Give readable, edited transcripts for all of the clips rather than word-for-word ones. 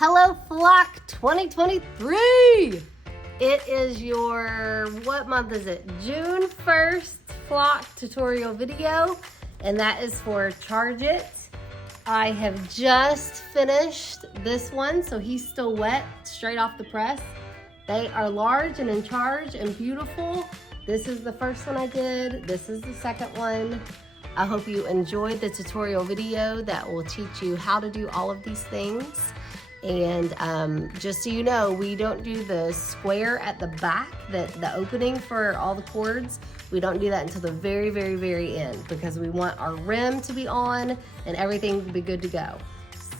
Hello Flock 2023! It is your, what month is it? June 1st Flock tutorial video, and that is for Charge It. I have just finished this one, so he's still wet, straight off the press. They are large and in charge and beautiful. This is the first one I did. This is the second one. I hope you enjoyed the tutorial video that will teach you how to do all of these things. And just so you know, we don't do the square at the back, the opening for all the cords. We don't do that until the very, very, very end because we want our rim to be on and everything to be good to go.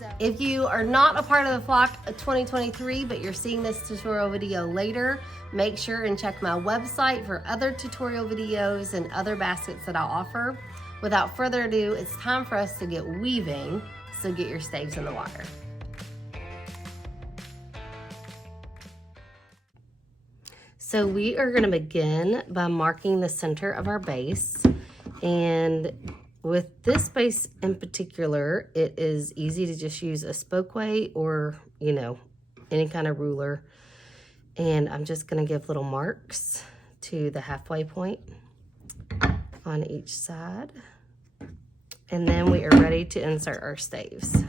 So if you are not a part of the Flock 2023, but you're seeing this tutorial video later, make sure and check my website for other tutorial videos and other baskets that I'll offer. Without further ado, it's time for us to get weaving, so get your staves in the water. So we are going to begin by marking the center of our base, and with this base in particular, it is easy to just use a spokeway or, you know, any kind of ruler. And I'm just going to give little marks to the halfway point on each side. And then we are ready to insert our staves.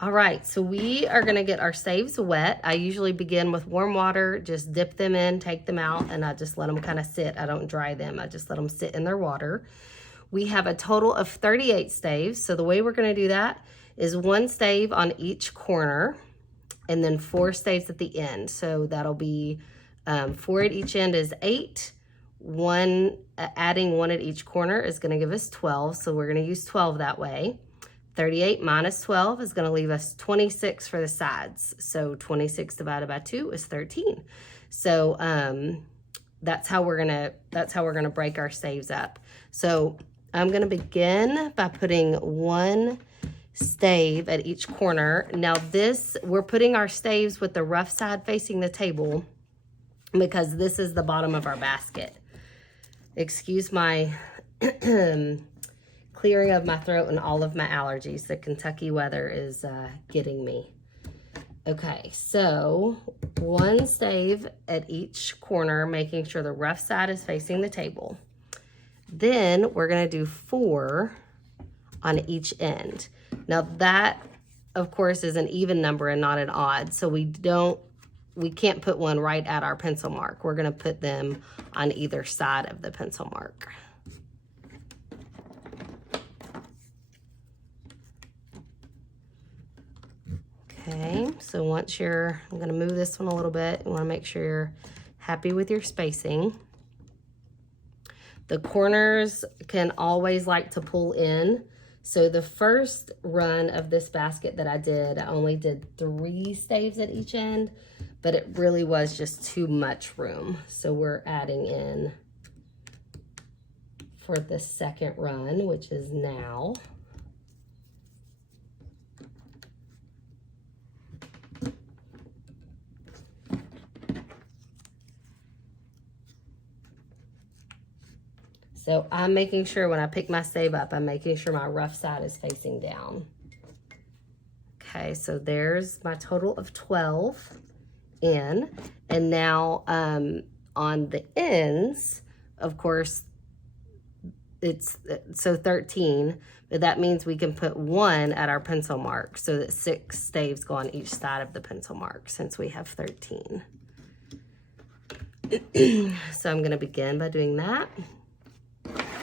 All right, so we are gonna get our staves wet. I usually begin with warm water, just dip them in, take them out, and I just let them kind of sit. I don't dry them, I just let them sit in their water. We have a total of 38 staves. So the way we're gonna do that is one stave on each corner and then 4 staves at the end. So that'll be 4 at each end is 8. Adding 1 at each corner is gonna give us 12. So we're gonna use 12 that way. 38 minus 12 is going to leave us 26 for the sides. So 26 divided by 2 is 13. So that's how we're gonna break our staves up. So I'm going to begin by putting 1 stave at each corner. Now we're putting our staves with the rough side facing the table because this is the bottom of our basket. Excuse my clearing of my throat and all of my allergies. The Kentucky weather is getting me. Okay, so 1 stave at each corner, making sure the rough side is facing the table. Then we're gonna do 4 on each end. Now that, of course, is an even number and not an odd, so we can't put one right at our pencil mark. We're gonna put them on either side of the pencil mark. Okay, so once I'm gonna move this one a little bit. You wanna make sure you're happy with your spacing. The corners can always like to pull in. So the first run of this basket that I did, I only did 3 staves at each end, but it really was just too much room. So we're adding in for the second run, which is now. So I'm making sure when I pick my stave up, I'm making sure my rough side is facing down. Okay, so there's my total of 12 in. And now on the ends, of course, it's 13, but that means we can put 1 at our pencil mark so that 6 staves go on each side of the pencil mark since we have 13. So I'm gonna begin by doing that.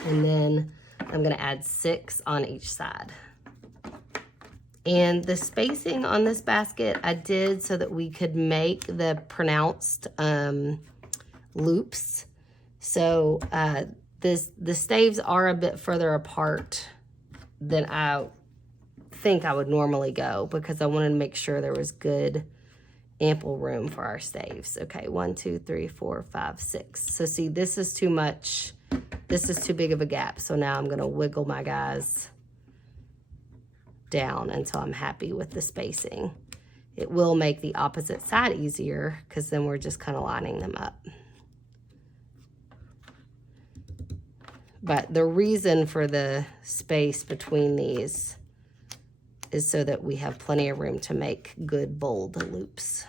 And then I'm gonna add 6 on each side. And the spacing on this basket I did so that we could make the pronounced loops. So the staves are a bit further apart than I think I would normally go because I wanted to make sure there was good ample room for our staves. Okay, 1, 2, 3, 4, 5, 6. So see, this is too much. This is too big of a gap. So now I'm gonna wiggle my guys down until I'm happy with the spacing. It will make the opposite side easier because then we're just kind of lining them up. But the reason for the space between these is so that we have plenty of room to make good bold loops,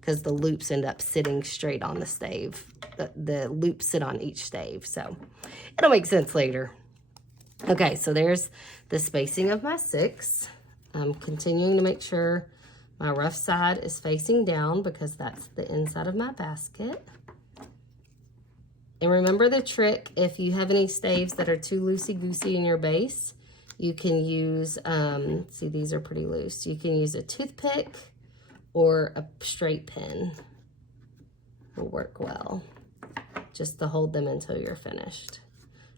because the loops end up sitting straight on the stave. The loops sit on each stave, so it'll make sense later. Okay, so there's the spacing of my 6. I'm continuing to make sure my rough side is facing down because that's the inside of my basket. And remember the trick, if you have any staves that are too loosey-goosey in your base, you can use, see, these are pretty loose. You can use a toothpick or a straight pin. Will work well, just to hold them until you're finished.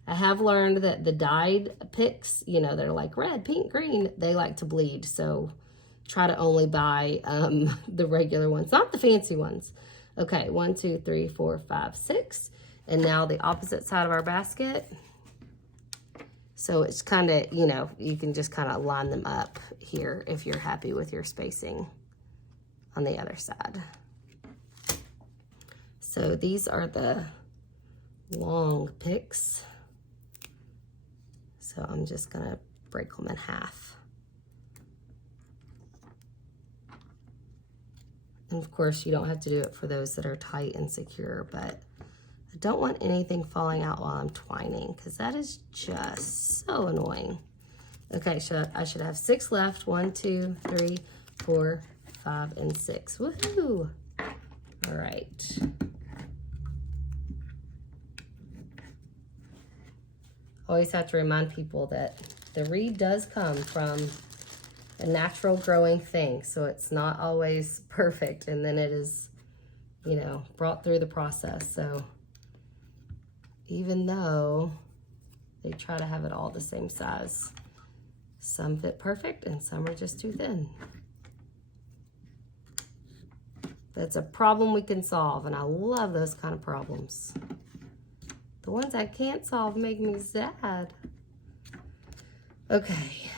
I have learned that the dyed picks, you know, they're like red, pink, green, they like to bleed. So try to only buy the regular ones, not the fancy ones. Okay, 1, 2, 3, 4, 5, 6. And now the opposite side of our basket. So it's kind of, you know, you can just kind of line them up here if you're happy with your spacing on the other side. So these are the long picks. So I'm just gonna break them in half. And of course, you don't have to do it for those that are tight and secure, but I don't want anything falling out while I'm twining, because that is just so annoying. Okay, so I should have 6 left. 1, 2, 3, 4, 5, and 6. Woohoo! All right. Always have to remind people that the reed does come from a natural growing thing, so it's not always perfect, and then it is, you know, brought through the process. So even though they try to have it all the same size, some fit perfect and some are just too thin. That's a problem we can solve, and I love those kind of problems. The ones I can't solve make me sad. Okay,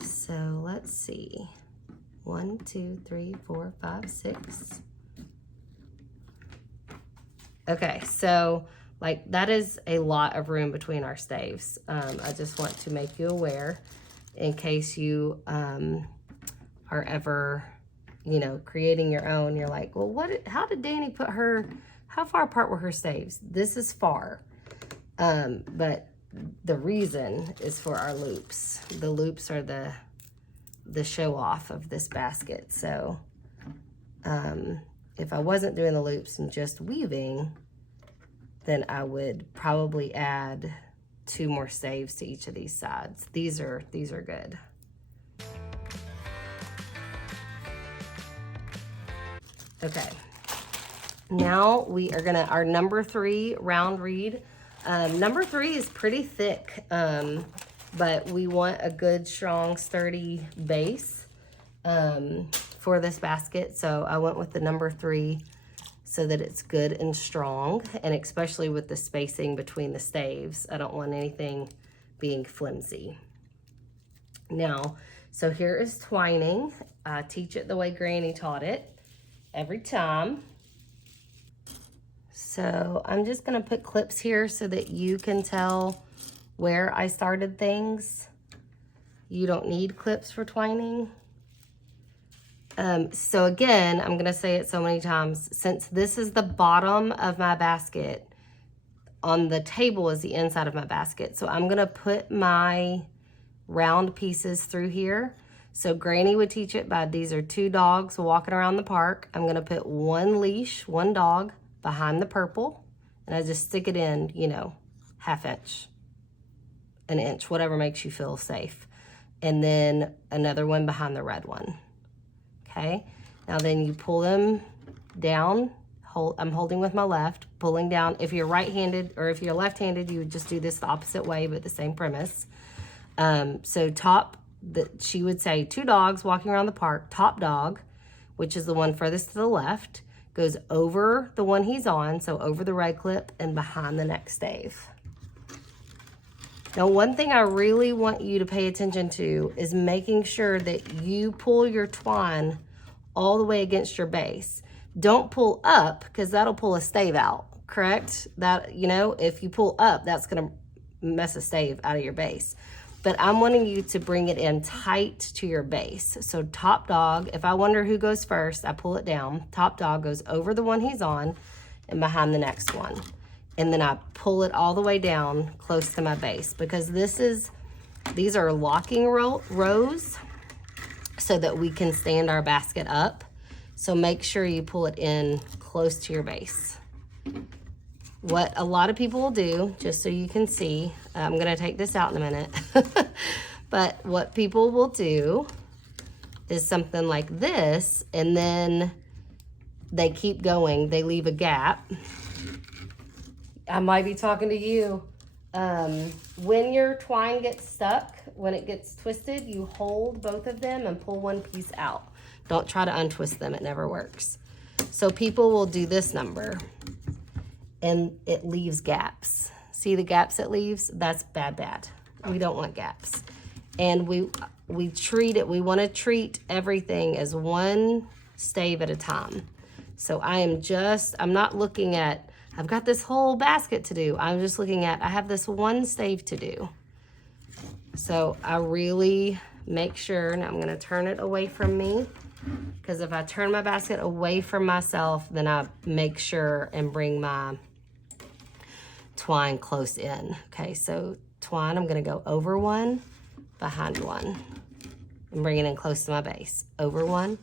so let's see. 1, 2, 3, 4, 5, 6. Okay, so like that is a lot of room between our staves. I just want to make you aware in case you are ever, you know, creating your own. You're like, well, how did Dani put her, how far apart were her staves? This is far, but the reason is for our loops. The loops are the show off of this basket. So if I wasn't doing the loops and just weaving, then I would probably add 2 more staves to each of these sides. These are good. Okay, now we are gonna, our number 3 round reed. Number 3 is pretty thick, but we want a good, strong, sturdy base for this basket. So I went with the number 3 so that it's good and strong, and especially with the spacing between the staves. I don't want anything being flimsy. Now, so here is twining. I teach it the way Granny taught it every time. So I'm just gonna put clips here so that you can tell where I started things. You don't need clips for twining. So again, I'm gonna say it so many times, since this is the bottom of my basket, on the table is the inside of my basket. So I'm gonna put my round pieces through here. So Granny would teach it by, these are 2 dogs walking around the park. I'm gonna put 1 leash, 1 dog behind the purple, and I just stick it in, you know, 1/2 inch, 1 inch, whatever makes you feel safe. And then another one behind the red one. Okay, now then you pull them down. I'm holding with my left, pulling down. If you're right-handed or if you're left-handed, you would just do this the opposite way, but the same premise. So she would say 2 dogs walking around the park. Top dog, which is the one furthest to the left, goes over the one he's on, so over the red clip and behind the next stave. Now, one thing I really want you to pay attention to is making sure that you pull your twine all the way against your base. Don't pull up, because that'll pull a stave out, correct? That, you know, if you pull up, that's gonna mess a stave out of your base. But I'm wanting you to bring it in tight to your base. So top dog, if I wonder who goes first, I pull it down. Top dog goes over the one he's on and behind the next one. And then I pull it all the way down close to my base, because these are locking rows so that we can stand our basket up. So make sure you pull it in close to your base. What a lot of people will do, just so you can see, I'm gonna take this out in a minute, but what people will do is something like this, and then they keep going, they leave a gap. I might be talking to you. When your twine gets stuck, when it gets twisted, you hold both of them and pull one piece out. Don't try to untwist them, it never works. So people will do this number, and it leaves gaps. See the gaps it leaves? That's bad. We don't want gaps. And we treat it, we wanna treat everything as one stave at a time. So I'm not looking at, I've got this whole basket to do. I'm just looking at, I have this one stave to do. So I really make sure, now I'm gonna turn it away from me, because if I turn my basket away from myself, then I make sure and bring my twine close in. Okay, so twine, I'm gonna go over one, behind one, and bring it in close to my base. Over one,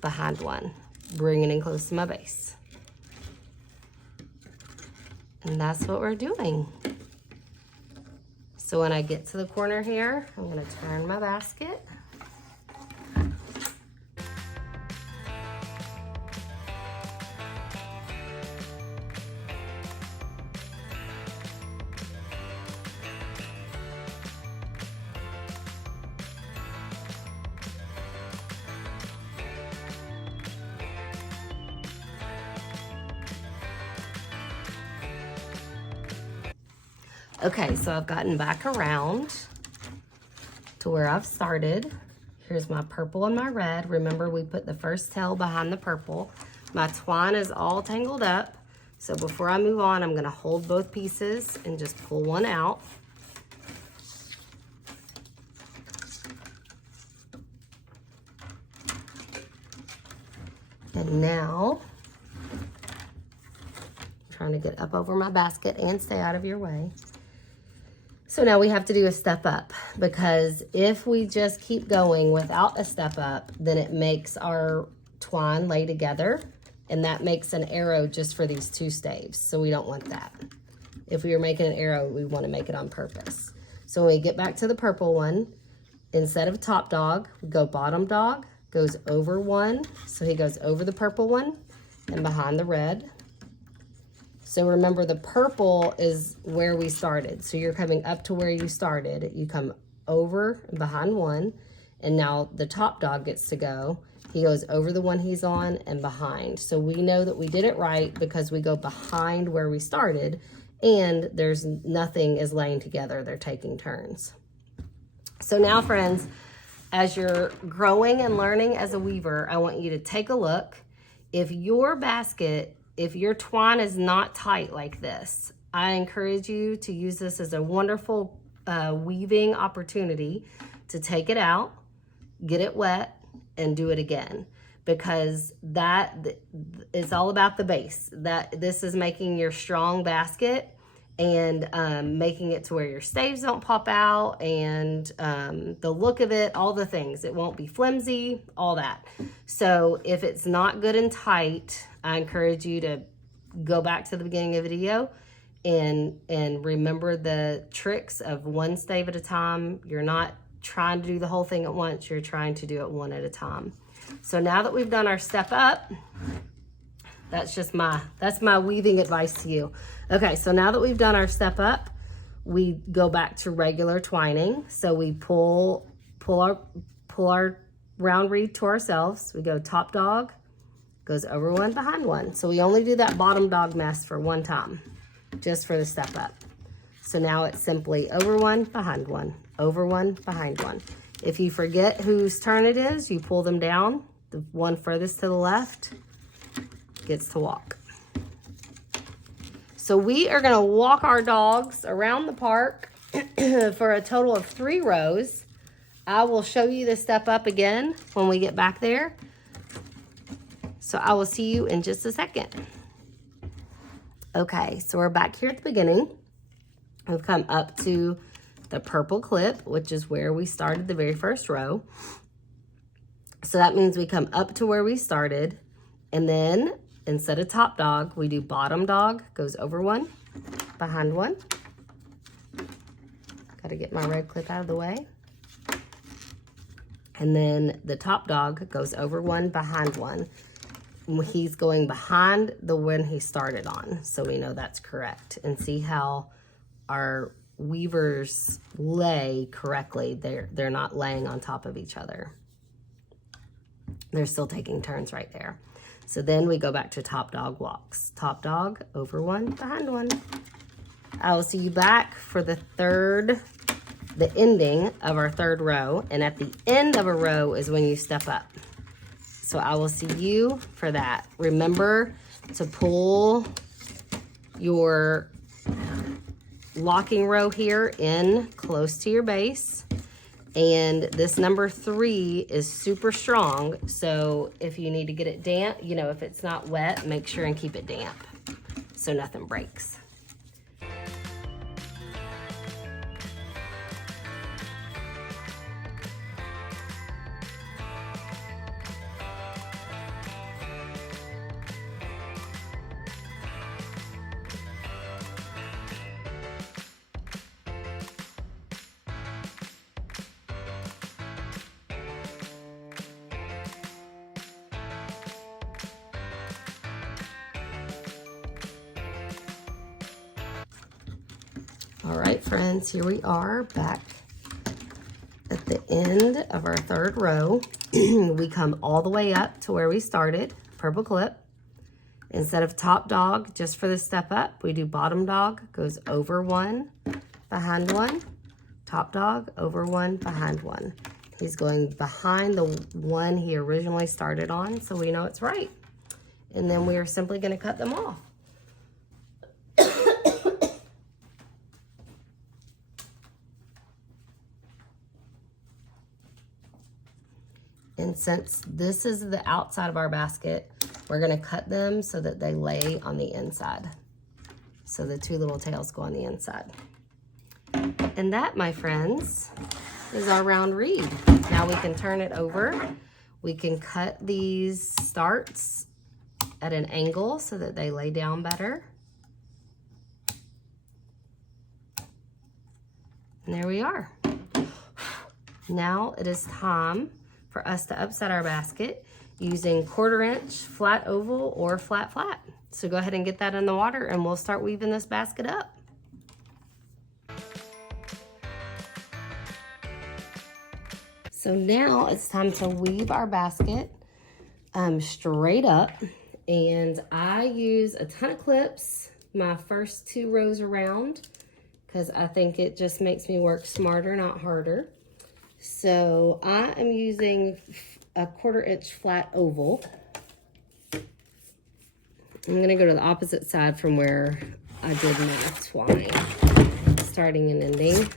behind one, bring it in close to my base. And that's what we're doing. So when I get to the corner here, I'm gonna turn my basket. Okay, so I've gotten back around to where I've started. Here's my purple and my red. Remember, we put the first tail behind the purple. My twine is all tangled up. So before I move on, I'm gonna hold both pieces and just pull one out. And now, I'm trying to get up over my basket and stay out of your way. So now we have to do a step up, because if we just keep going without a step up, then it makes our twine lay together, and that makes an arrow just for these two staves. So we don't want that. If we were making an arrow, we want to make it on purpose. So when we get back to the purple one, instead of top dog, we go bottom dog, goes over one. So he goes over the purple one and behind the red. So remember, the purple is where we started. So you're coming up to where you started. You come over and behind one, and now the top dog gets to go. He goes over the one he's on and behind. So we know that we did it right because we go behind where we started, and there's nothing is laying together. They're taking turns. So now, friends, as you're growing and learning as a weaver, I want you to take a look. If your basket, if your twine is not tight like this, I encourage you to use this as a wonderful weaving opportunity to take it out, get it wet, and do it again, because that is all about the base. This is making your strong basket and making it to where your staves don't pop out, and the look of it, all the things. It won't be flimsy, all that. So if it's not good and tight, I encourage you to go back to the beginning of the video and remember the tricks of one stave at a time. You're not trying to do the whole thing at once. You're trying to do it one at a time. So now that we've done our step up, that's my weaving advice to you. Okay, so now that we've done our step up, we go back to regular twining. So we pull our round reed to ourselves. We go top dog, goes over one, behind one. So we only do that bottom dog mess for one time, just for the step up. So now it's simply over one, behind one, over one, behind one. If you forget whose turn it is, you pull them down. The one furthest to the left gets to walk. So we are gonna walk our dogs around the park for a total of 3 rows. I will show you the step up again when we get back there. So I will see you in just a second. Okay, so we're back here at the beginning. We've come up to the purple clip, which is where we started the very first row. So that means we come up to where we started, and then instead of top dog, we do bottom dog, goes over one, behind one. Gotta get my red clip out of the way. And then the top dog goes over one, behind one. He's going behind the one he started on, so we know that's correct. And see how our weavers lay correctly. They're not laying on top of each other. They're still taking turns right there. So then we go back to top dog walks. Top dog, over one, behind one. I will see you back for the ending of our 3rd row. And at the end of a row is when you step up. So I will see you for that. Remember to pull your locking row here in close to your base. And this number 3 is super strong. So if you need to get it damp, you know, if it's not wet, make sure and keep it damp so nothing breaks. All right, friends, here we are back at the end of our 3rd row. We come all the way up to where we started, purple clip. Instead of top dog, just for the step up, we do bottom dog, goes over one, behind one, top dog, over one, behind one. He's going behind the one he originally started on, so we know it's right. And then we are simply gonna cut them off. And since this is the outside of our basket, we're gonna cut them so that they lay on the inside. So the 2 little tails go on the inside. And that, my friends, is our round reed. Now we can turn it over. We can cut these starts at an angle so that they lay down better. And there we are. Now it is time for us to upset our basket using 1/4 inch flat oval or flat flat. So go ahead and get that in the water and we'll start weaving this basket up. So now it's time to weave our basket straight up, and I use a ton of clips my first 2 rows around because I think it just makes me work smarter, not harder. So I am using a 1/4 inch flat oval. I'm gonna go to the opposite side from where I did my twine, starting and ending,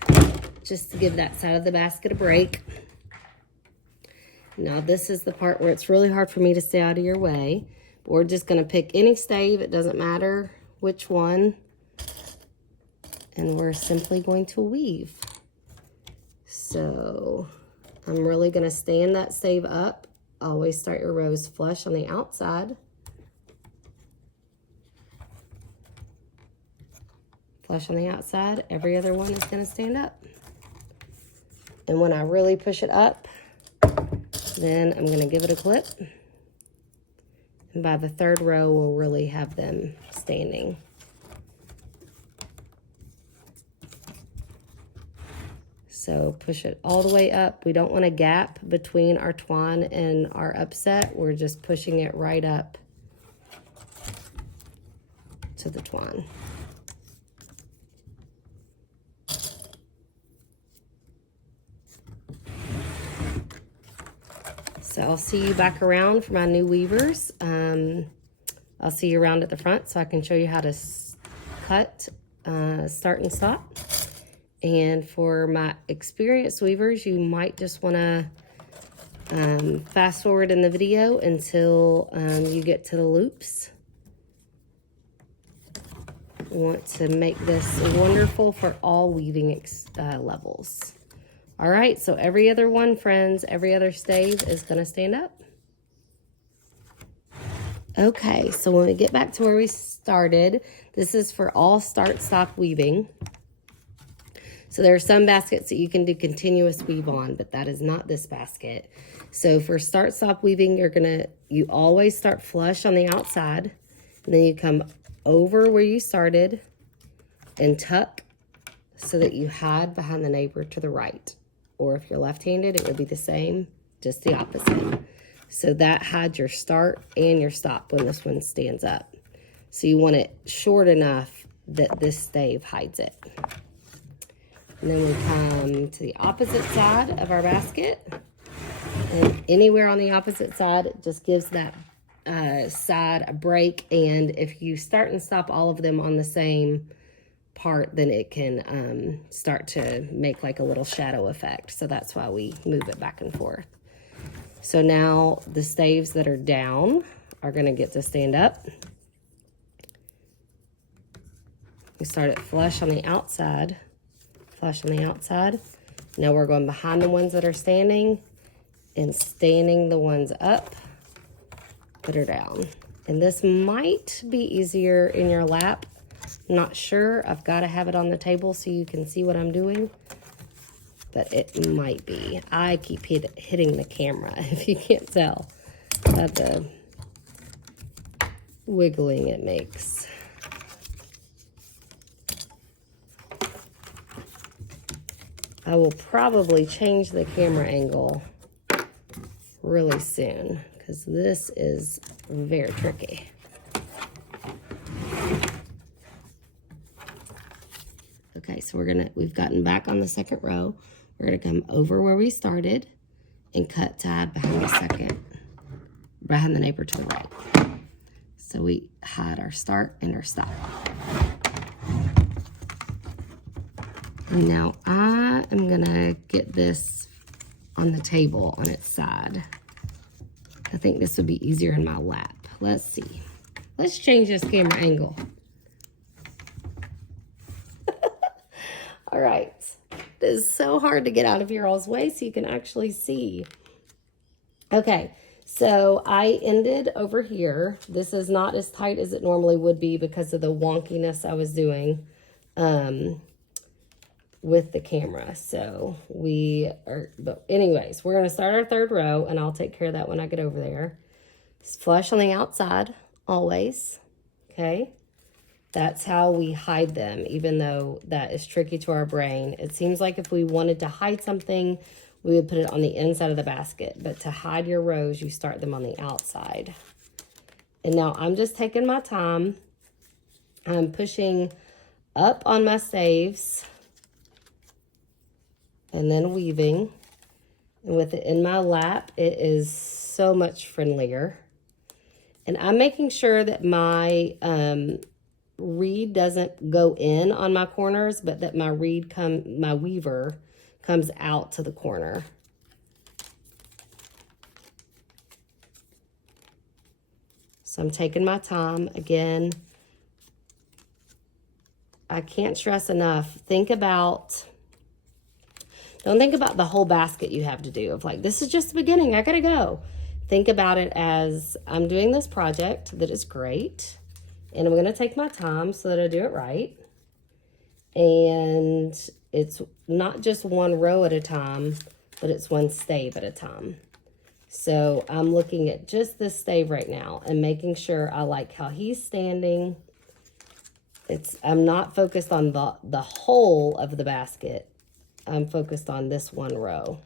just to give that side of the basket a break. Now this is the part where it's really hard for me to stay out of your way. But we're just gonna pick any stave, it doesn't matter which one, and we're simply going to weave. So I'm really gonna stand that stave up. Always start your rows flush on the outside. Flush on the outside, every other one is gonna stand up. And when I really push it up, then I'm gonna give it a clip. And by the 3rd row, we'll really have them standing. So push it all the way up. We don't want a gap between our twine and our upset. We're just pushing it right up to the twine. So I'll see you back around for my new weavers. I'll see you around at the front so I can show you how to cut, start and stop. And for my experienced weavers, you might just want to fast forward in the video until you get to the loops. I want to make this wonderful for all weaving levels. All right, so every other one, friends, every other stave is going to stand up. Okay, so when we get back to where we started, this is for all start-stop weaving. So there are some baskets that you can do continuous weave on, but that is not this basket. So for start-stop weaving, you always start flush on the outside, and then you come over where you started and tuck so that you hide behind the neighbor to the right. Or if you're left-handed, it would be the same, just the opposite. So that hides your start and your stop when this one stands up. So you want it short enough that this stave hides it. And then we come to the opposite side of our basket. And anywhere on the opposite side, it just gives that side a break. And if you start and stop all of them on the same part, then it can start to make like a little shadow effect. So that's why we move it back and forth. So now the staves that are down are going to get to stand up. We start it flush on the outside, flush on the outside. Now we're going behind the ones that are standing and standing the ones up that are down. And this might be easier in your lap. I'm not sure. I've got to have it on the table so you can see what I'm doing. But it might be. I keep hitting the camera, if you can't tell, by the wiggling it makes. I will probably change the camera angle really soon because this is very tricky. Okay, so we've gotten back on the second row. We're gonna come over where we started and cut to hide behind the neighbor to the right. So we hide our start and our stop. And now I am gonna get this on the table on its side. I think this would be easier in my lap. Let's see. Let's change this camera angle. All right. It is so hard to get out of your all's way so you can actually see. Okay, so I ended over here. This is not as tight as it normally would be because of the wonkiness I was doing with the camera. So but anyways, we're gonna start our third row and I'll take care of that when I get over there. Just flush on the outside, always, okay? That's how we hide them, even though that is tricky to our brain. It seems like if we wanted to hide something, we would put it on the inside of the basket. But to hide your rows, you start them on the outside. And now I'm just taking my time. I'm pushing up on my staves and then weaving. And with it in my lap, it is so much friendlier. And I'm making sure that my reed doesn't go in on my corners, but that my weaver comes out to the corner. So I'm taking my time. Again, I can't stress enough, don't think about the whole basket you have to do of like, this is just the beginning, I gotta go. Think about it as I'm doing this project that is great. And I'm going to take my time so that I do it right. And it's not just one row at a time, but it's one stave at a time. So I'm looking at just this stave right now and making sure I like how he's standing. I'm not focused on the whole of the basket. I'm focused on this one row.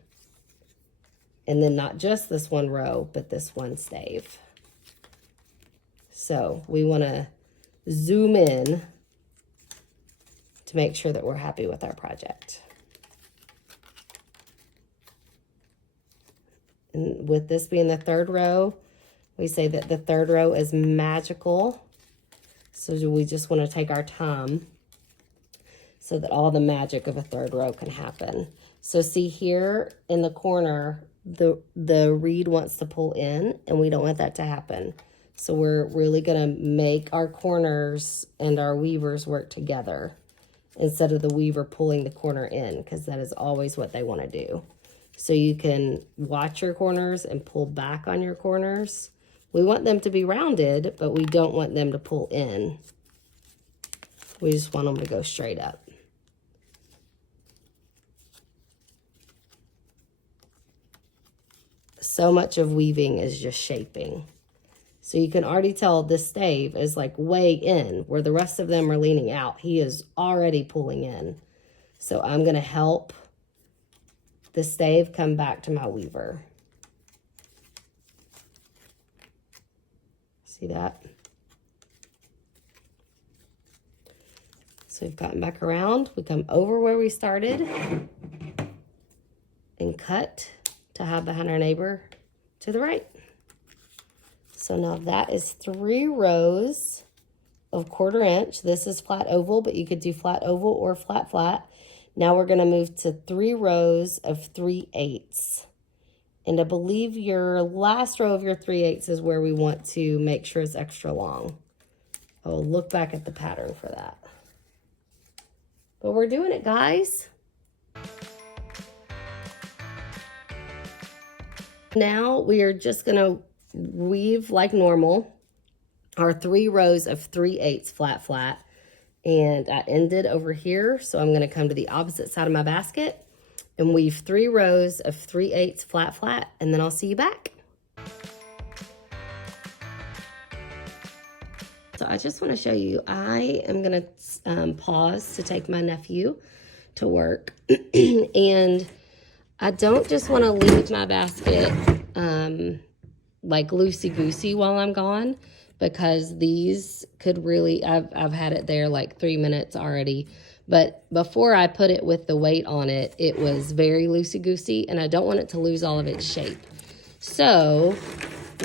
And then not just this one row, but this one stave. So we want to zoom in to make sure that we're happy with our project. And with this being the third row, we say that the third row is magical. So we just want to take our time so that all the magic of a third row can happen. So see here in the corner, the reed wants to pull in, and we don't want that to happen. So we're really gonna make our corners and our weavers work together instead of the weaver pulling the corner in, because that is always what they want to do. So you can watch your corners and pull back on your corners. We want them to be rounded, but we don't want them to pull in. We just want them to go straight up. So much of weaving is just shaping. So you can already tell this stave is like way in, where the rest of them are leaning out. He is already pulling in. So I'm gonna help the stave come back to my weaver. See that? So we've gotten back around. We come over where we started and cut to hide behind our neighbor to the right. So now that is 3 rows of 1/4 inch. This is flat oval, but you could do flat oval or flat flat. Now we're gonna move to 3 rows of 3/8. And I believe your last row of your 3/8 is where we want to make sure it's extra long. I'll look back at the pattern for that. But we're doing it, guys. Now we are just gonna weave like normal our 3 rows of 3/8 flat flat, and I ended over here, so I'm gonna come to the opposite side of my basket and weave 3 rows of 3/8 flat flat, and then I'll see you back. So I just want to show you, I am gonna pause to take my nephew to work and I don't just want to leave my basket like loosey-goosey while I'm gone, because these could really, I've had it there like 3 minutes already, but before I put it with the weight on it, it was very loosey-goosey, and I don't want it to lose all of its shape. So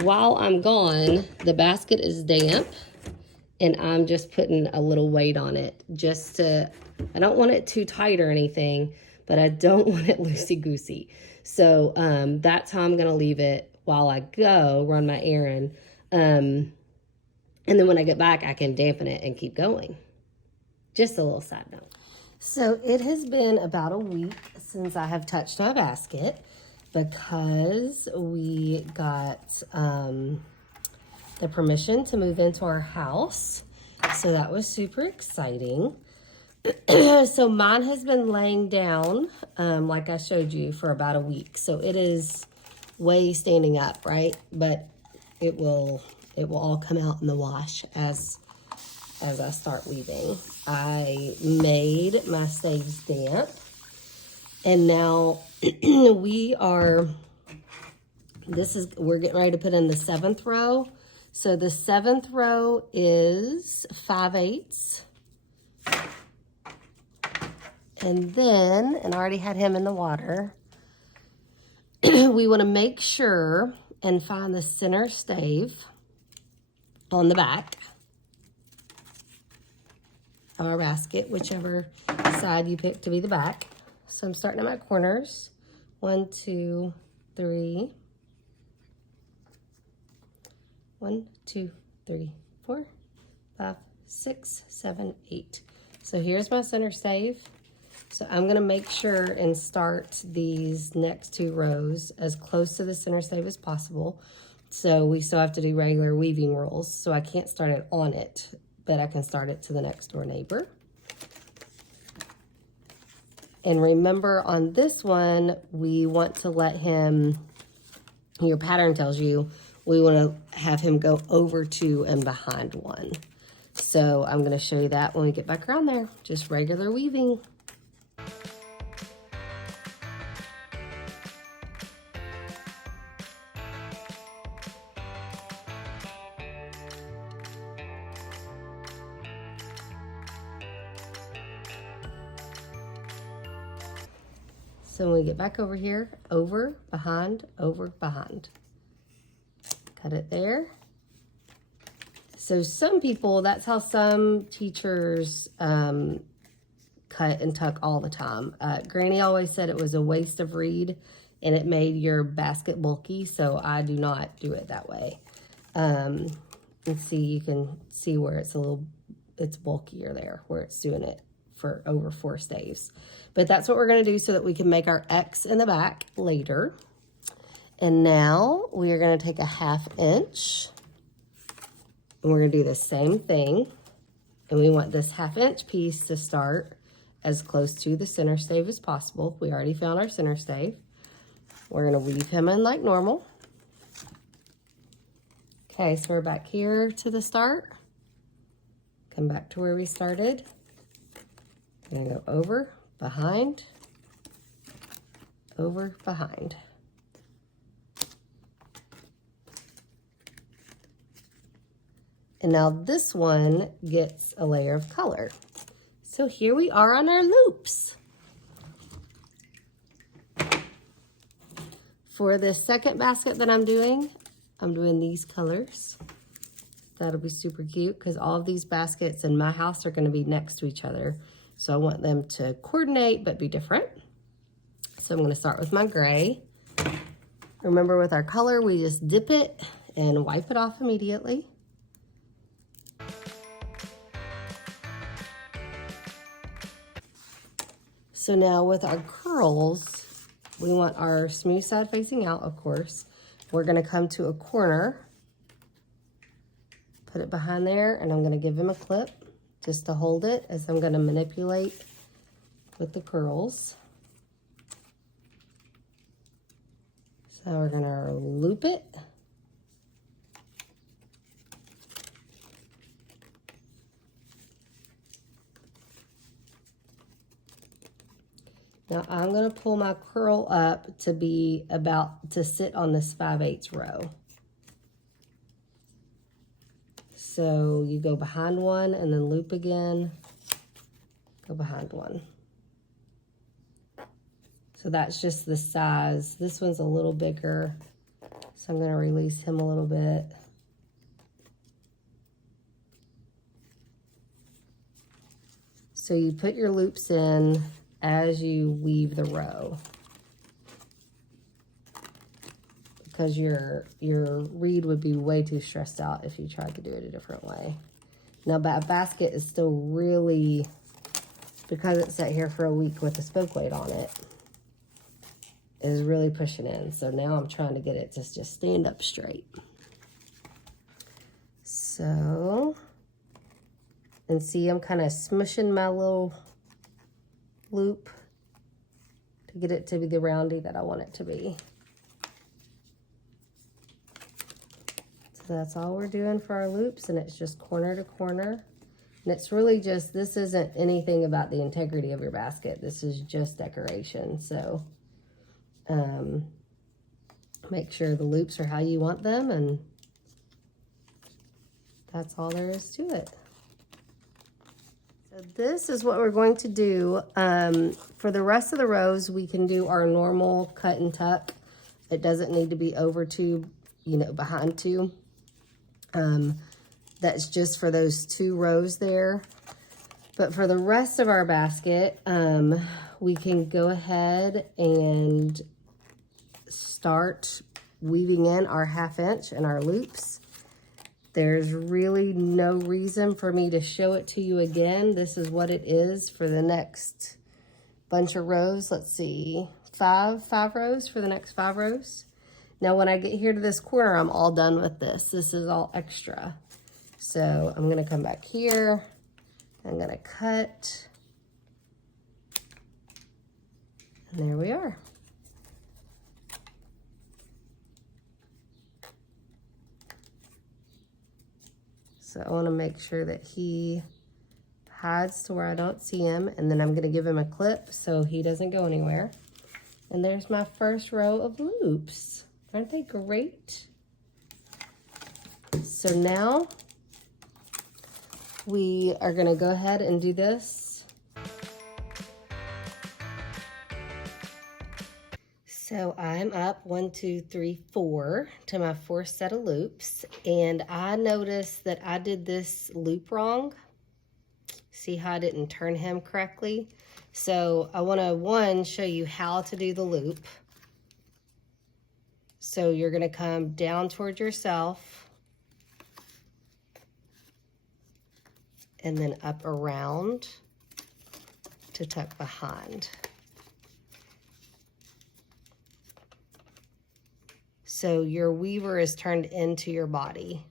while I'm gone, the basket is damp, and I'm just putting a little weight on it just to, I don't want it too tight or anything, but I don't want it loosey-goosey. So that's how I'm gonna leave it while I go run my errand. And then when I get back, I can dampen it and keep going. Just a little side note. So it has been about a week since I have touched my basket, because we got the permission to move into our house. So that was super exciting. So mine has been laying down, like I showed you, for about a week. So it is way standing up, right? But it will all come out in the wash as I start weaving. I made my staves damp, and now we're getting ready to put in the 7th row. So the 7th row is 5/8. And then, and I already had him in the water, we want to make sure and find the center stave on the back of our basket, whichever side you pick to be the back. So I'm starting at my corners. 1, 2, 3. 1, 2, 3, 4, 5, 6, 7, 8. So here's my center stave. So I'm gonna make sure and start these next 2 rows as close to the center stave as possible. So we still have to do regular weaving rules. So I can't start it on it, but I can start it to the next door neighbor. And remember, on this one, we want to let him, your pattern tells you, we want to have him go over 2 and behind 1. So I'm going to show you that when we get back around there. Just regular weaving. So when we get back over here, over, behind, cut it there. So some people, that's how some teachers cut and tuck all the time. Granny always said it was a waste of reed and it made your basket bulky, so I do not do it that way. And see, you can see where it's bulkier there, where it's doing it for over 4 staves. But that's what we're gonna do so that we can make our X in the back later. And now we are gonna take a 1/2 inch and we're gonna do the same thing. And we want this 1/2 inch piece to start as close to the center stave as possible. We already found our center stave. We're gonna weave him in like normal. Okay, so we're back here to the start. Come back to where we started. We're gonna go over, behind, over, behind. And now this one gets a layer of color. So here we are on our loops. For this second basket that I'm doing these colors. That'll be super cute because all of these baskets in my house are going to be next to each other. So I want them to coordinate but be different. So I'm going to start with my gray. Remember, with our color, we just dip it and wipe it off immediately. So now with our curls, we want our smooth side facing out, of course. We're gonna come to a corner, put it behind there, and I'm gonna give him a clip just to hold it as I'm gonna manipulate with the curls. So we're gonna loop it. Now I'm gonna pull my curl up to be to sit on this 5/8 row. So you go behind one and then loop again, go behind one. So that's just the size. This one's a little bigger, so I'm gonna release him a little bit. So you put your loops in as you weave the row, because your reed would be way too stressed out if you tried to do it a different way. Now that basket is still really, because it's sat here for a week with the spoke weight on it, is really pushing in. So now I'm trying to get it to just stand up straight. So, and see, I'm kind of smushing my little loop to get it to be the roundy that I want it to be. So that's all we're doing for our loops, and it's just corner to corner. And it's really just, this isn't anything about the integrity of your basket. This is just decoration. So make sure the loops are how you want them, and that's all there is to it. So this is what we're going to do. For the rest of the rows, we can do our normal cut and tuck. It doesn't need to be over 2, behind 2. That's just for those 2 rows there. But for the rest of our basket, we can go ahead and start weaving in our 1/2 inch and our loops. There's really no reason for me to show it to you again. This is what it is for the next bunch of rows. Let's see, five rows for the next 5 rows. Now when I get here to this corner, I'm all done with this. This is all extra. So I'm gonna come back here. I'm gonna cut. And there we are. So I want to make sure that he hides to where I don't see him, and then I'm going to give him a clip so he doesn't go anywhere. And there's my first row of loops. Aren't they great? So now we are going to go ahead and do this. So I'm up 1, 2, 3, 4 to my 4th set of loops, and I noticed that I did this loop wrong. See how I didn't turn hem correctly? So I want to, one, show you how to do the loop. So you're going to come down towards yourself and then up around to tuck behind. So your weaver is turned into your body.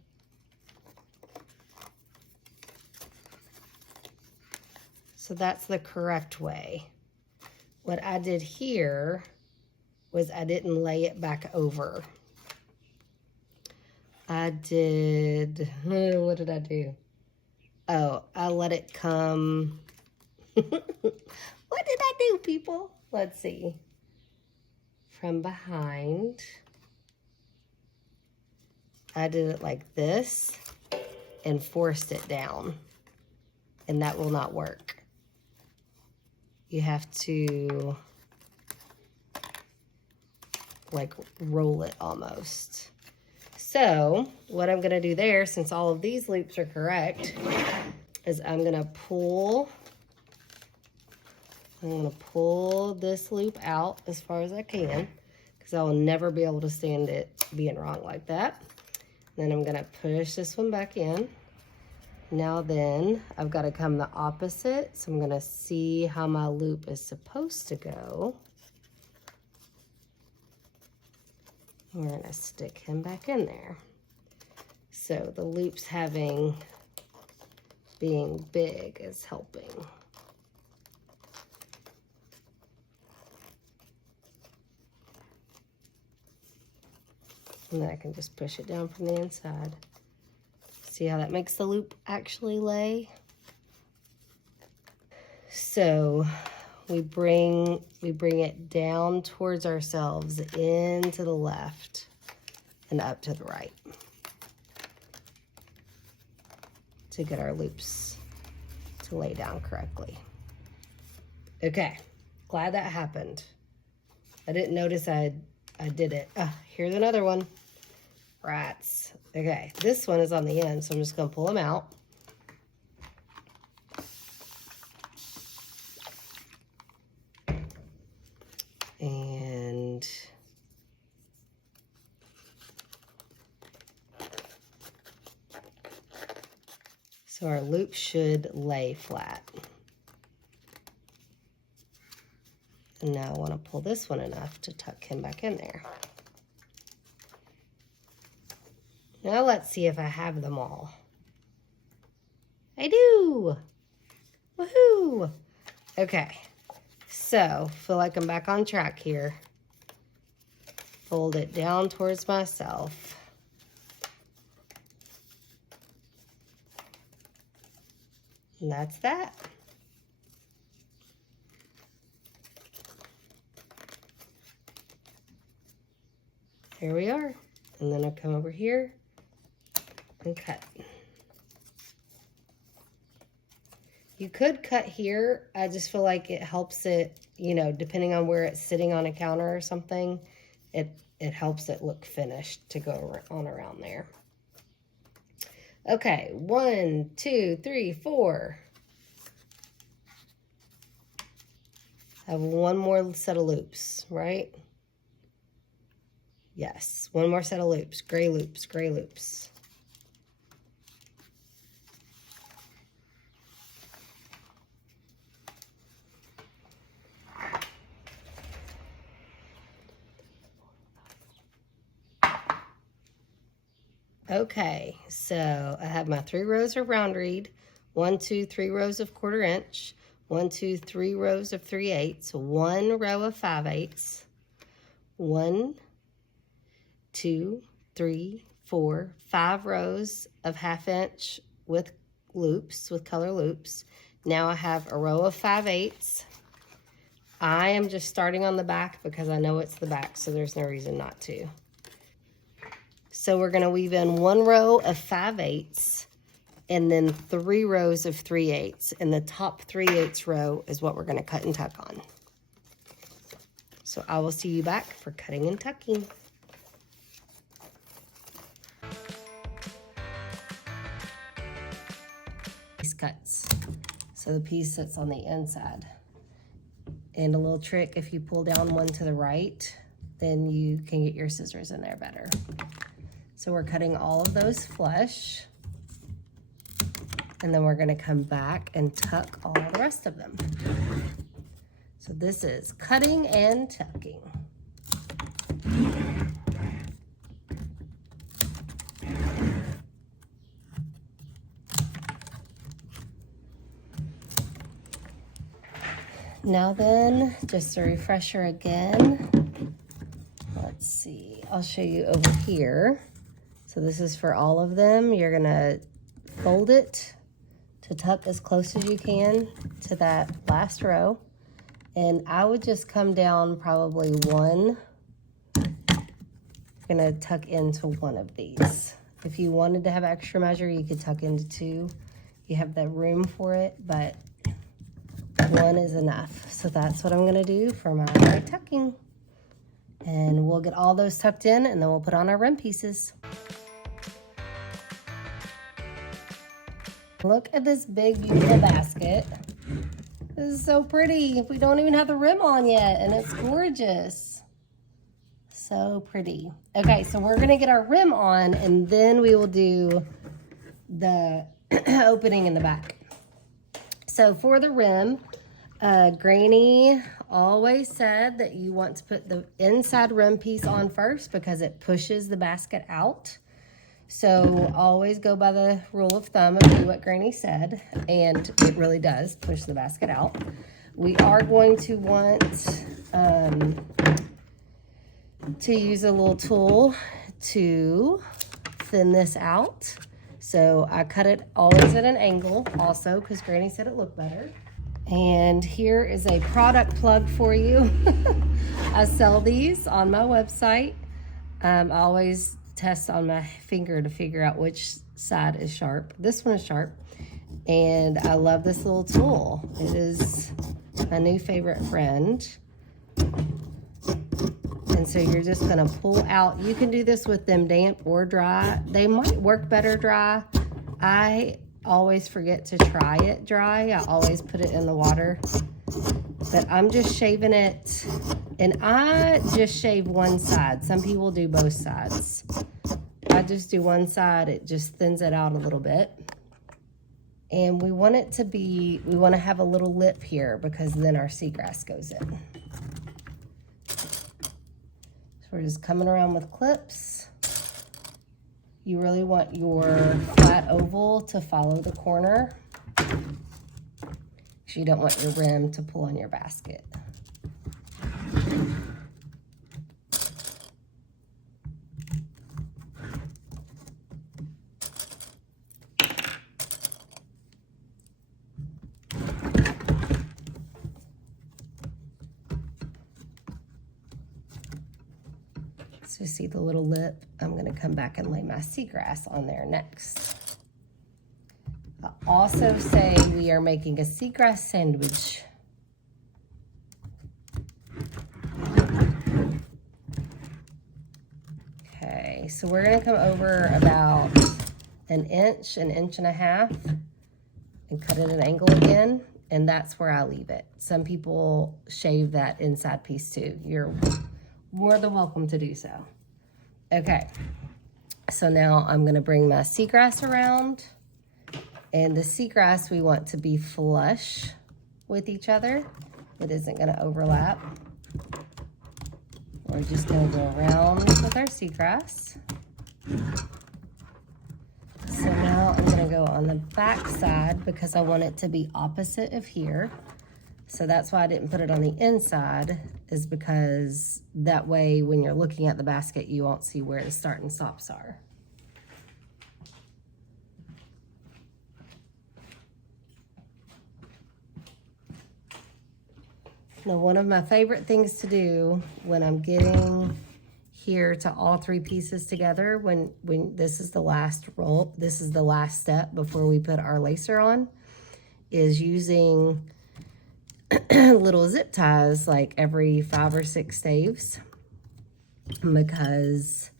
So that's the correct way. What I did here was I didn't lay it back over. I did, what did I do? Oh, I let it come. What did I do, people? Let's see. From behind. I did it like this and forced it down, and that will not work. You have to like roll it almost. So what I'm gonna do there, since all of these loops are correct, is I'm gonna pull this loop out as far as I can, because I will never be able to stand it being wrong like that. Then I'm gonna push this one back in. Now then, I've got to come the opposite, so I'm going to see how my loop is supposed to go. We're going to stick him back in there. So the loops being big is helping. And then I can just push it down from the inside. See how that makes the loop actually lay? So we bring it down towards ourselves, into the left and up to the right, to get our loops to lay down correctly. Okay, glad that happened. I didn't notice I did it. Here's another one. Rats. Okay, this one is on the end, so I'm just going to pull them out. And so our loop should lay flat. And now I want to pull this one enough to tuck him back in there. Now let's see if I have them all. I do! Woohoo! Okay, so feel like I'm back on track here. Fold it down towards myself. And that's that. Here we are. And then I'll come over here and cut. You could cut here. I just feel like it helps it, you know, depending on where it's sitting on a counter or something, it helps it look finished to go on around there. Okay, 1, 2, 3, 4. I have one more set of loops, right? Yes, one more set of loops, gray loops, gray loops. Okay, so I have my 3 rows of round reed, 1, 2, 3 rows of 1/4 inch, 1, 2, 3 rows of 3/8, 1 row of 5/8, 1, 2, 3, 4, 5 rows of 1/2 inch with loops, with color loops. Now I have a row of 5/8. I am just starting on the back because I know it's the back, so there's no reason not to. So we're going to weave in 1 row of 5/8 and then 3 rows of 3/8. And the top 3/8 row is what we're going to cut and tuck on. So I will see you back for cutting and tucking. Piece cuts. So the piece sits on the inside. And a little trick, if you pull down one to the right, then you can get your scissors in there better. So we're cutting all of those flush. And then we're gonna come back and tuck all the rest of them. So this is cutting and tucking. Now then, just a refresher again. Let's see, I'll show you over here. So this is for all of them. You're gonna fold it to tuck as close as you can to that last row. And I would just come down probably one. I'm gonna tuck into one of these. If you wanted to have extra measure, you could tuck into two. You have the room for it, but one is enough. So that's what I'm gonna do for my tucking. And we'll get all those tucked in and then we'll put on our rim pieces. Look at this big, beautiful basket. This is so pretty. We don't even have the rim on yet, and it's gorgeous. So pretty. Okay, so we're gonna get our rim on, and then we will do the opening in the back. So for the rim, Granny always said that you want to put the inside rim piece on first because it pushes the basket out. So always go by the rule of thumb and do what Granny said, and it really does push the basket out. We are going to want to use a little tool to thin this out. So I cut it always at an angle also because Granny said it looked better. And here is a product plug for you. I sell these on my website. I always test on my finger to figure out which side is sharp. This one is sharp, and I love this little tool. It is my new favorite friend. And so you're just gonna pull out. You can do this with them damp or dry. They might work better dry. I always forget to try it dry. I always put it in the water. But I'm just shaving it, and I just shave one side. Some people do both sides. I just do one side. It just thins it out a little bit. And we want it to be, we want to have a little lip here because then our seagrass goes in. So we're just coming around with clips. You really want your flat oval to follow the corner. You don't want your rim to pull on your basket. So see the little lip? I'm gonna come back and lay my seagrass on there next. I also say we are making a seagrass sandwich. Okay, so we're gonna come over about an inch and a half and cut it at an angle again, and that's where I leave it. Some people shave that inside piece too. You're more than welcome to do so. Okay, so now I'm gonna bring my seagrass around. And the seagrass we want to be flush with each other. It isn't gonna overlap. We're just gonna go around with our seagrass. So now I'm gonna go on the back side because I want it to be opposite of here. So that's why I didn't put it on the inside, is because that way when you're looking at the basket, you won't see where the start and stops are. Now, one of my favorite things to do when I'm getting here to all three pieces together, when this is the last roll, this is the last step before we put our lacer on, is using little zip ties like every 5 or 6 staves, because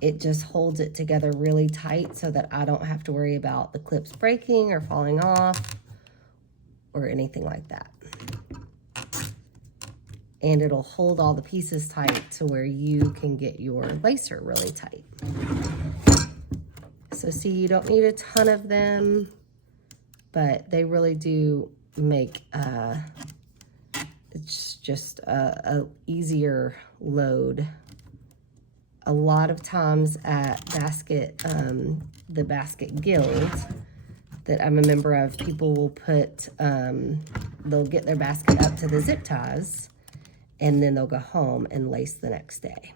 it just holds it together really tight so that I don't have to worry about the clips breaking or falling off or anything like that. And it'll hold all the pieces tight to where you can get your lacer really tight. So see, you don't need a ton of them, but they really do make it's just a easier load. A lot of times at the basket guild that I'm a member of, people will put, they'll get their basket up to the zip ties, and then they'll go home and lace the next day.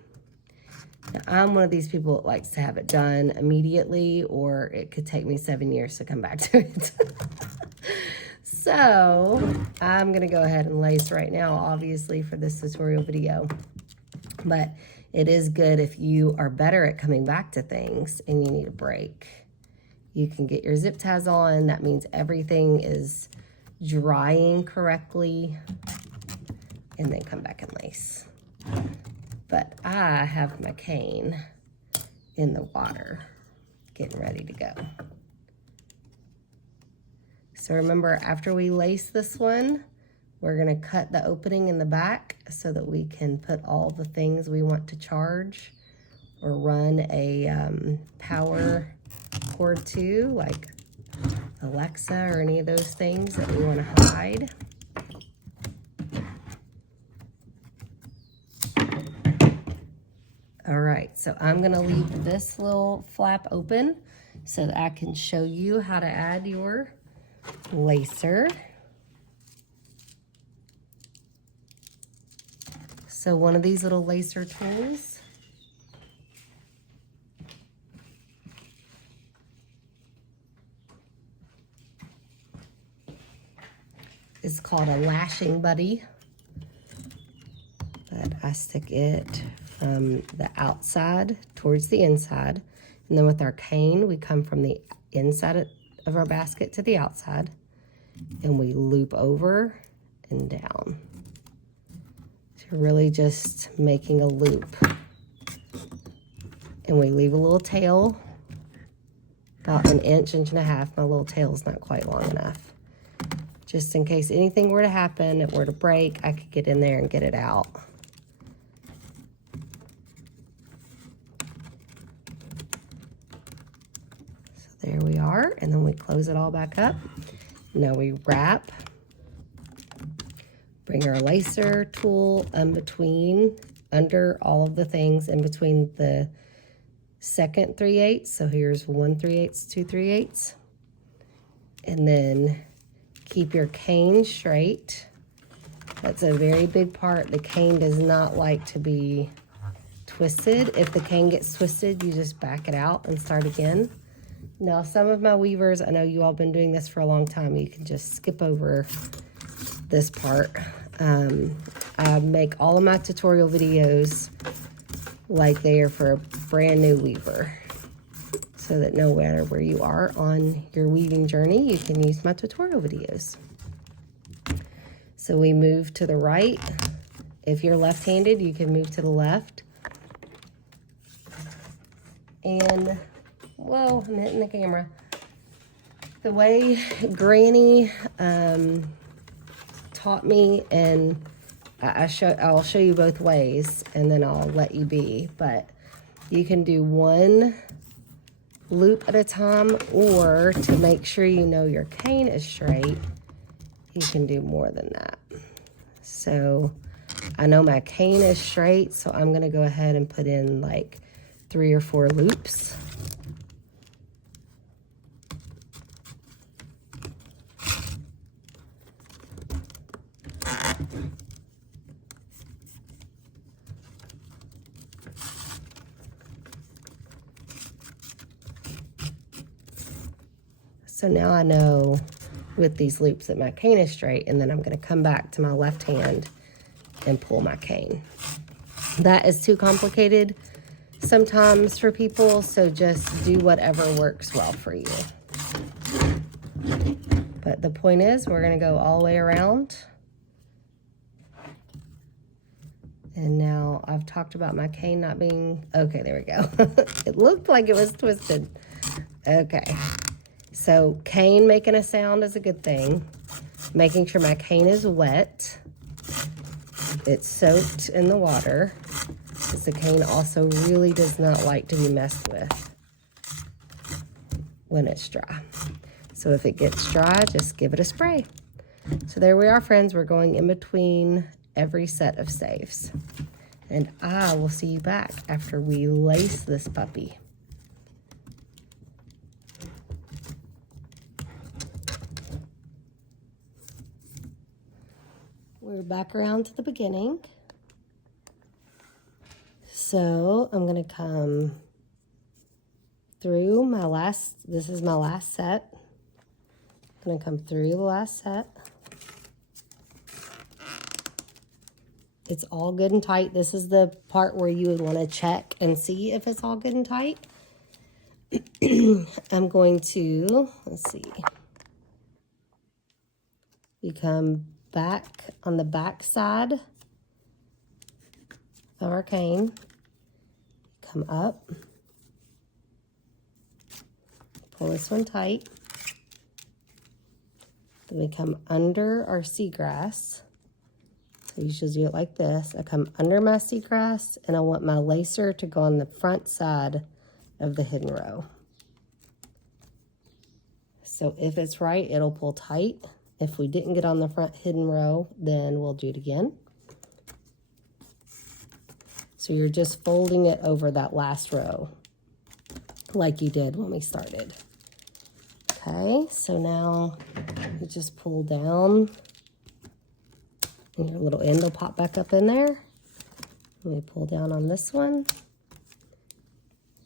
Now, I'm one of these people that likes to have it done immediately, or it could take me 7 years to come back to it. So I'm gonna go ahead and lace right now, obviously for this tutorial video. But it is good if you are better at coming back to things and you need a break. You can get your zip ties on. That means everything is drying correctly, and then come back and lace. But I have my cane in the water, getting ready to go. So remember, after we lace this one, we're gonna cut the opening in the back so that we can put all the things we want to charge or run a power cord to, like Alexa or any of those things that we wanna hide. All right, so I'm gonna leave this little flap open so that I can show you how to add your lacer. So one of these little lacer tools is called a lashing buddy, but I stick it from the outside towards the inside, and then with our cane we come from the inside of our basket to the outside, and we loop over and down. So really just making a loop, and we leave a little tail about an inch, inch and a half. My little tail's not quite long enough, just in case anything were to happen, it were to break, I could get in there and get it out. There we are, and then we close it all back up. Now we wrap, bring our lacer tool in between, under all of the things in between the second 3/8. So here's 1 3/8, 2 3/8. And then keep your cane straight. That's a very big part. The cane does not like to be twisted. If the cane gets twisted, you just back it out and start again. Now, some of my weavers, I know you all been doing this for a long time, you can just skip over this part. I make all of my tutorial videos like they are for a brand new weaver, so that no matter where you are on your weaving journey, you can use my tutorial videos. So we move to the right. If you're left-handed, you can move to the left. And whoa, I'm hitting the camera. The way Granny taught me, and I'll show you both ways, and then I'll let you be. But you can do one loop at a time, or to make sure you know your cane is straight, you can do more than that. So I know my cane is straight, so I'm gonna go ahead and put in like 3 or 4 loops. So now I know with these loops that my cane is straight, and then I'm going to come back to my left hand and pull my cane. That is too complicated sometimes for people, so just do whatever works well for you. But the point is, we're going to go all the way around And now I've talked about my cane not being, okay, there we go. It looked like it was twisted. Okay, so cane making a sound is a good thing. Making sure my cane is wet. It's soaked in the water, because the cane also really does not like to be messed with when it's dry. So if it gets dry, just give it a spray. So there we are, friends. We're going in between every set of staves. And I will see you back after we lace this puppy. We're back around to the beginning. So I'm gonna come through my last, this is my last set. I'm gonna come through the last set. It's all good and tight. This is the part where you would want to check and see if it's all good and tight. I'm going to, let's see. We come back on the back side of our cane. Come up. Pull this one tight. Then we come under our seagrass. So you should do it like this. I come under my seagrass, and I want my lacer to go on the front side of the hidden row. So if it's right, it'll pull tight. If we didn't get on the front hidden row, then we'll do it again. So you're just folding it over that last row like you did when we started. Okay, so now you just pull down. And your little end will pop back up in there. Let me pull down on this one.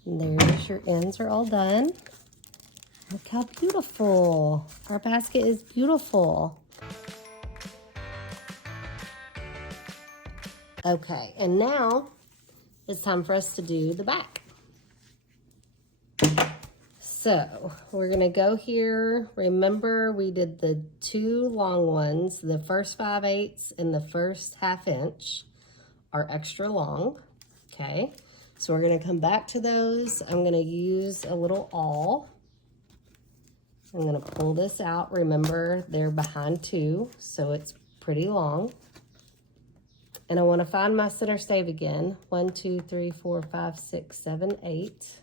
And there's your ends are all done. Look how beautiful. Our basket is beautiful. Okay, and now it's time for us to do the back. So we're gonna go here. Remember, we did the two long ones. The first 5/8 and the first 1/2 inch are extra long, okay? So we're gonna come back to those. I'm gonna use a little awl. I'm gonna pull this out. Remember, they're behind two, so it's pretty long. And I wanna find my center stave again. 1, 2, 3, 4, 5, 6, 7, 8.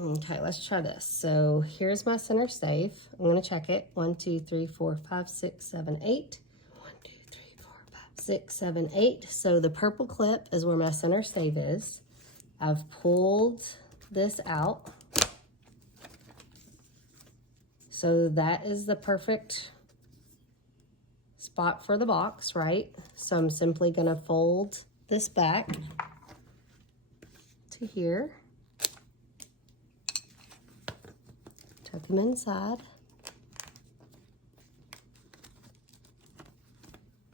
Okay, let's try this. So here's my center stave. I'm going to check it. 1, 2, 3, 4, 5, 6, 7, 8. 1, 2, 3, 4, 5, 6, 7, 8. So the purple clip is where my center stave is. I've pulled this out. So that is the perfect spot for the box, right? So I'm simply going to fold this back to here. Tuck them inside.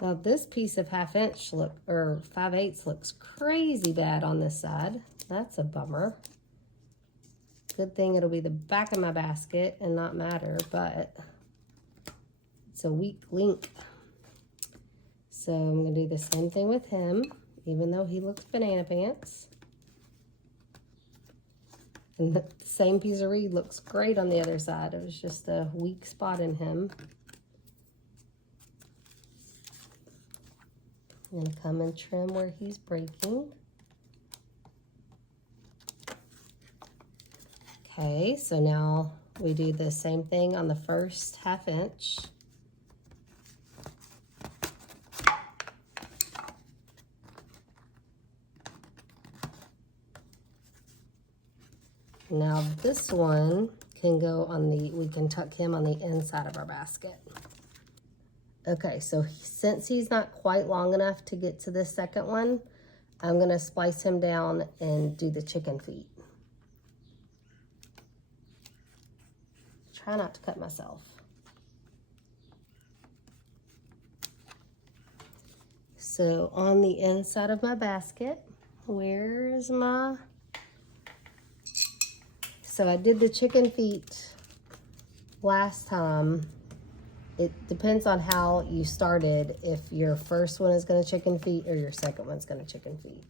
Now this piece of 1/2 inch or 5/8 looks crazy bad on this side. That's a bummer. Good thing it'll be the back of my basket and not matter, but it's a weak link. So I'm gonna do the same thing with him, even though he looks banana pants. And the same piece of reed looks great on the other side. It was just a weak spot in him. I'm gonna come and trim where he's breaking. Okay, so now we do the same thing on the first 1/2 inch. Now this one can go on we can tuck him on the inside of our basket. Okay, so since he's not quite long enough to get to this second one, I'm gonna splice him down and do the chicken feet. Try not to cut myself. So on the inside of my basket, where is my... So I did the chicken feet last time it depends on how you started, if your first one is going to chicken feet or your second one's going to chicken feet.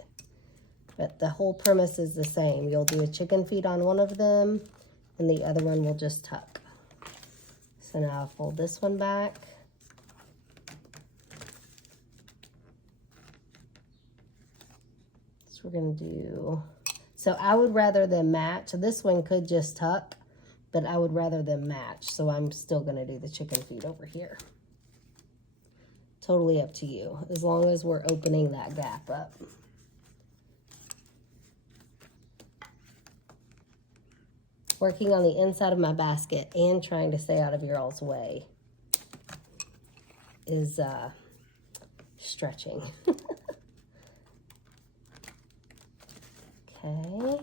But the whole premise is the same. You'll do a chicken feet on one of them, and the other one will just tuck. So now I'll fold this one back. So we're going to do, so I would rather them match. This one could just tuck, but I would rather them match. So I'm still going to do the chicken feet over here. Totally up to you, as long as we're opening that gap up. Working on the inside of my basket and trying to stay out of your all's way is stretching. Okay.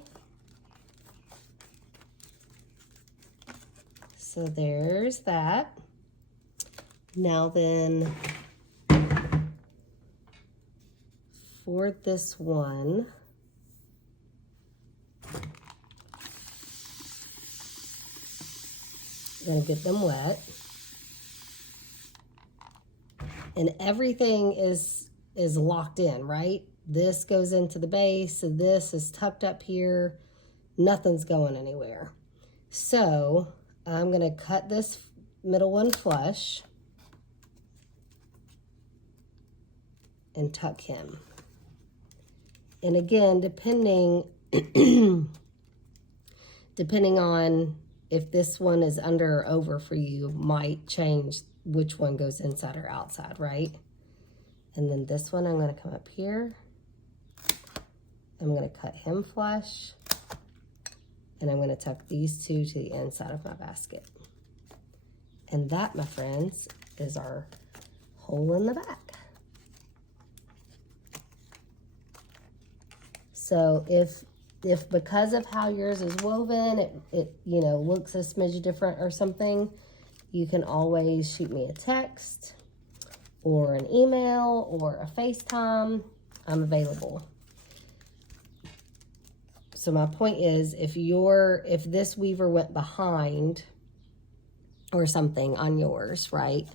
So there's that. Now then, for this one, I'm gonna get them wet. And everything is locked in, right? This goes into the base, and this is tucked up here. Nothing's going anywhere. So I'm gonna cut this middle one flush and tuck him. And again, depending on if this one is under or over for you, might change which one goes inside or outside, right? And then this one, I'm gonna come up here. I'm gonna cut him flush. And I'm gonna tuck these two to the inside of my basket. And that, my friends, is our hole in the back. So if because of how yours is woven, it you know, looks a smidge different or something, you can always shoot me a text or an email or a FaceTime. I'm available. So my point is, if this weaver went behind or something on yours, right?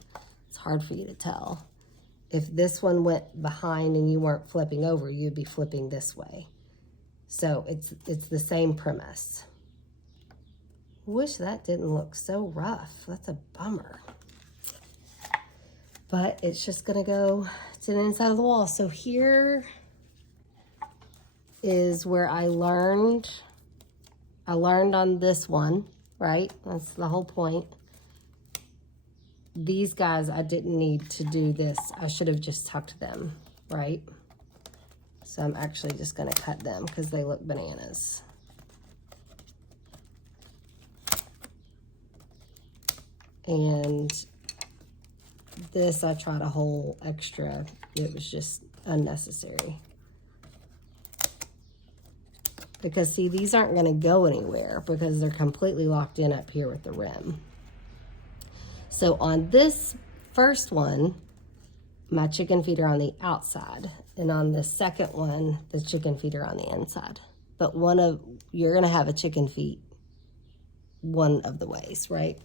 It's hard for you to tell. If this one went behind and you weren't flipping over, you'd be flipping this way. So it's the same premise. Wish that didn't look so rough. That's a bummer. But it's just gonna go to the inside of the wall. So here is where I learned on this one, right? That's the whole point. These guys, I didn't need to do this. I should have just tucked them, right? So I'm actually just gonna cut them because they look bananas. And this, I tried a whole extra. It was just unnecessary. Because see, these aren't gonna go anywhere because they're completely locked in up here with the rim. So on this first one, my chicken feet are on the outside. And on the second one, the chicken feet are on the inside. But you're gonna have a chicken feet one of the ways, right?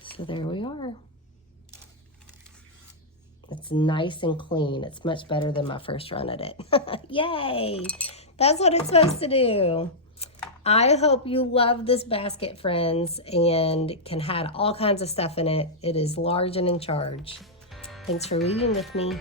So there we are. It's nice and clean. It's much better than my first run at it. Yay! That's what it's supposed to do. I hope you love this basket, friends, and can have all kinds of stuff in it. It is large and in charge. Thanks for reading with me.